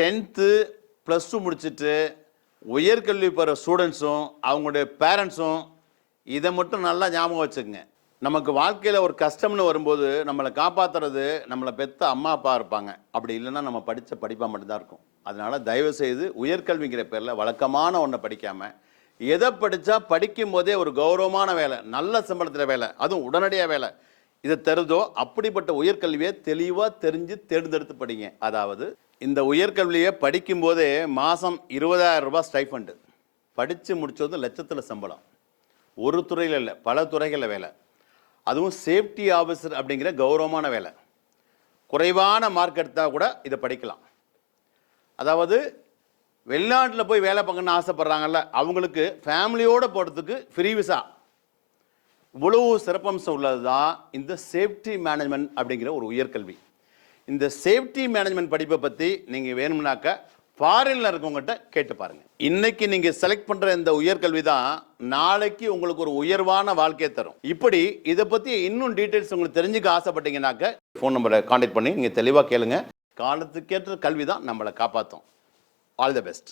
10th +2 முடிச்சுட்டு உயர்கல்வி பெற ஸ்டூடெண்ட்ஸும் அவங்களுடைய பேரண்ட்ஸும் இதை மட்டும் நல்லா ஞாபகம் வச்சுக்கோங்க. நமக்கு வாழ்க்கையில் ஒரு கஷ்டம்னு வரும்போது நம்மளை காப்பாற்றுறது நம்மளை பெற்ற அம்மா அப்பா இருப்பாங்க. அப்படி இல்லைன்னா நம்ம படித்த படிப்பாக மட்டும்தான் இருக்கும். அதனால் தயவுசெய்து உயர்கல்விங்கிற பேரில் வழக்கமான ஒன்றை படிக்காமல் எதை படித்தா படிக்கும் போதே ஒரு கௌரவமான வேலை, நல்ல சம்பளத்தில் வேலை, அதுவும் உடனடியாக வேலை இதை தருதோ அப்படிப்பட்ட உயர்கல்வியை தெளிவாக தெரிஞ்சு தேர்ந்தெடுத்து படிங்க. அதாவது இந்த உயர்கல்வியை படிக்கும் போதே மாதம் 20,000 ரூபாய் ஸ்டைஃபண்டு, படித்து முடிச்சது லட்சத்தில் சம்பளம். ஒரு துறையில் இல்லை, பல துறைகளில் வேலை, அதுவும் சேஃப்டி ஆஃபீஸர் அப்படிங்கிற கௌரவமான வேலை. குறைவான மார்க் எடுத்தால் கூட இதை படிக்கலாம். அதாவது வெளிநாட்டில் போய் வேலை பார்க்கணுன்னு ஆசைப்படுறாங்கல்ல, அவங்களுக்கு ஃபேமிலியோடு போகிறதுக்கு ஃப்ரீ விசா. இவ்வளவு சிறப்பம்சம் உள்ளது தான் இந்த சேஃப்டி மேனேஜ்மெண்ட் அப்படிங்கிற ஒரு உயர்கல்வி. இந்த சேஃப்டி மேனேஜ்மெண்ட் படிப்பை பற்றி நீங்கள் வேணும்னாக்க ஃபாரினில் இருக்கவங்ககிட்ட கேட்டு பாருங்கள். இன்றைக்கி நீங்கள் செலக்ட் பண்ணுற இந்த உயர்கல்வி தான் நாளைக்கு உங்களுக்கு ஒரு உயர்வான வாழ்க்கையை தரும். இப்படி இதை பற்றி இன்னும் டீட்டெயில்ஸ் உங்களுக்கு தெரிஞ்சுக்க ஆசைப்பட்டீங்கன்னாக்க ஃபோன் நம்பரை கான்டாக்ட் பண்ணி நீங்கள் தெளிவாக கேளுங்க. காலத்துக்கேற்ற கல்வி தான் நம்மளை காப்பாற்றும். All the best.